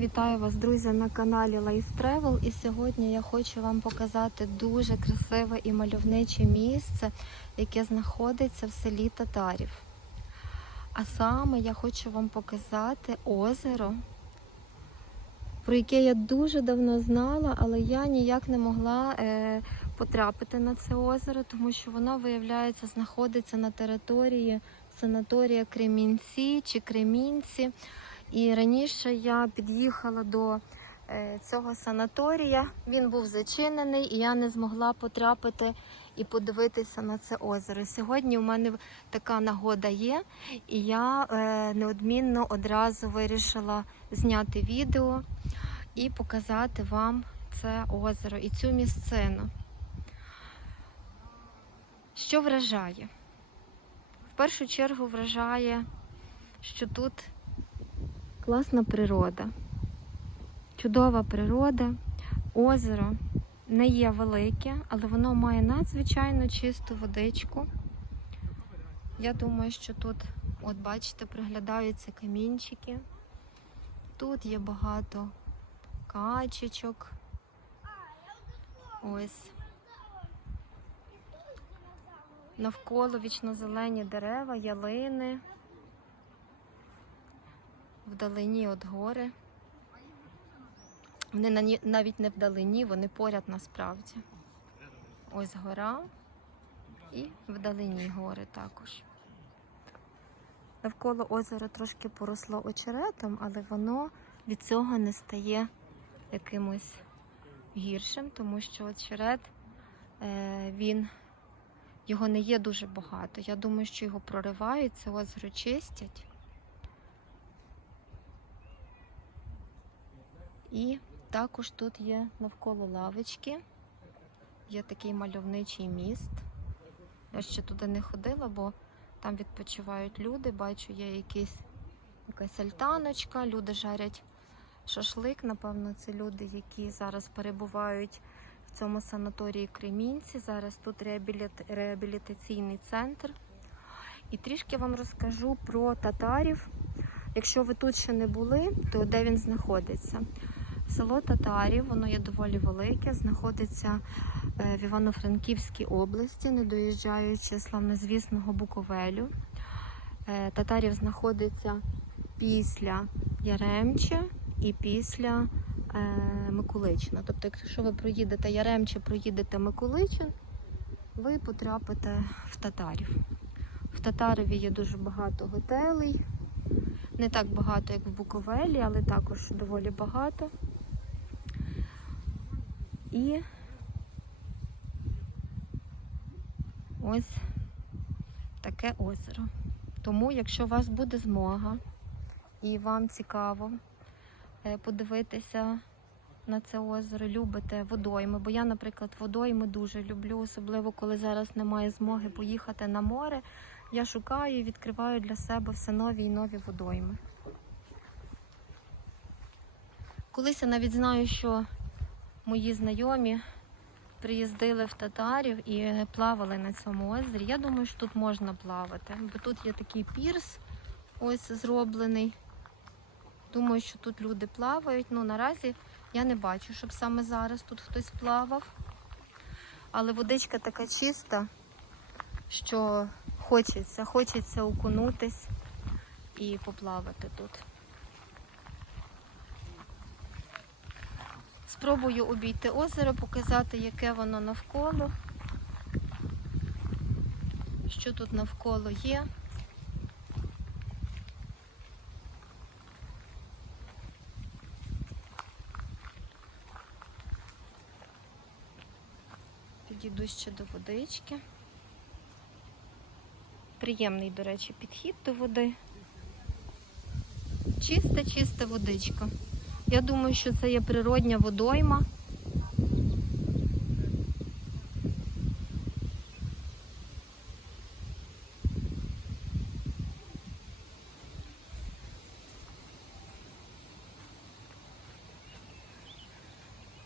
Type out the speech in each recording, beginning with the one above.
Вітаю вас, друзі, на каналі Life Travel. І сьогодні я хочу вам показати дуже красиве і мальовниче місце, яке знаходиться в селі Татарів. А саме я хочу вам показати озеро, про яке я дуже давно знала, але я ніяк не могла е, потрапити на це озеро, тому що воно, виявляється, знаходиться на території санаторія Кремінці чи Кремінці. І раніше я під'їхала до е, цього санаторія. Він був зачинений, і я не змогла потрапити і подивитися на це озеро. Сьогодні у мене така нагода є, і я е, неодмінно одразу вирішила зняти відео і показати вам це озеро і цю місцину. Що вражає? В першу чергу вражає, що тут класна природа, чудова природа, озеро не є велике, але воно має надзвичайно чисту водичку. Я думаю, що тут, от бачите, приглядаються камінчики. Тут є багато качечок. Ось. Навколо вічно-зелені дерева, ялини. Вдалині от гори. Вони навіть не вдалині, вони поряд насправді. Ось гора і вдалині гори також. Навколо озера трошки поросло очеретом, але воно від цього не стає якимось гіршим, тому що очерет е, він його не є дуже багато. Я думаю, що його проривають, це озеро чистять. І також тут є навколо лавочки, є такий мальовничий міст. Я ще туди не ходила, бо там відпочивають люди. Бачу, є якісь, якась альтаночка, люди жарять шашлик. Напевно, це люди, які зараз перебувають в цьому санаторії Кремінці. Зараз тут реабіліт... реабілітаційний центр. І трішки вам розкажу про татарів. Якщо ви тут ще не були, то де він знаходиться? Село Татарів, воно є доволі велике, знаходиться е, в Івано-Франківській області, не доїжджаючи славнозвісного Буковелю. Е, Татарів знаходиться після Яремча і після е, Миколичина. Тобто, якщо ви проїдете Яремче, проїдете Миколичин, ви потрапите в Татарів. В Татарові є дуже багато готелей. Не так багато, як в Буковелі, але також доволі багато. І ось таке озеро. Тому, якщо у вас буде змога і вам цікаво е, подивитися на це озеро, любите водойми, бо я, наприклад, водойми дуже люблю, особливо коли зараз немає змоги поїхати на море. Я шукаю і відкриваю для себе все нові і нові водойми. Колись я навіть знаю, що мої знайомі приїздили в татарів і плавали на цьому озері. Я думаю, що тут можна плавати, бо тут є такий пірс, ось зроблений. Думаю, що тут люди плавають. Ну, наразі я не бачу, щоб саме зараз тут хтось плавав. Але водичка така чиста, що хочеться, хочеться окунутись і поплавати тут. Спробую обійти озеро, показати, яке воно навколо, що тут навколо є. Підійду ще до водички. Приємний, до речі, підхід до води. Чиста, чиста водичка. Я думаю, що це є природня водойма.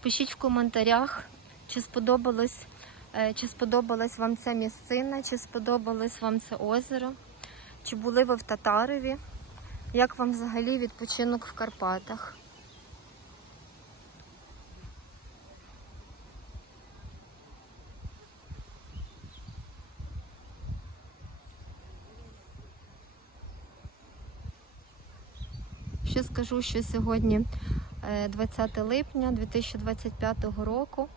Пишіть в коментарях, чи сподобалось, е, чи сподобалась вам ця місцина, чи сподобалось вам це озеро, чи були ви в Татарові. Як вам взагалі відпочинок в Карпатах? Ще скажу, що сьогодні е, 20 липня 2025 року.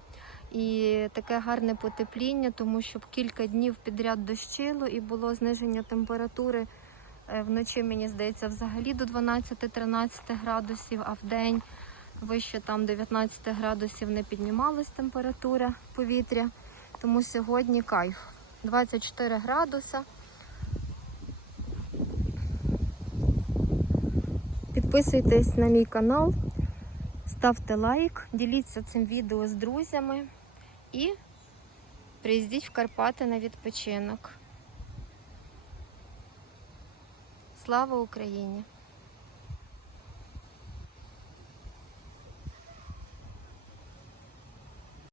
І таке гарне потепління, тому що кілька днів підряд дощило і було зниження температури е, вночі, мені здається, взагалі до 12-13 градусів, а в день вище там 19 градусів не піднімалась температура повітря. Тому сьогодні кайф. 24 градуса. Підписуйтесь на мій канал, ставте лайк, діліться цим відео з друзями і приїздіть в Карпати на відпочинок. Слава Україні!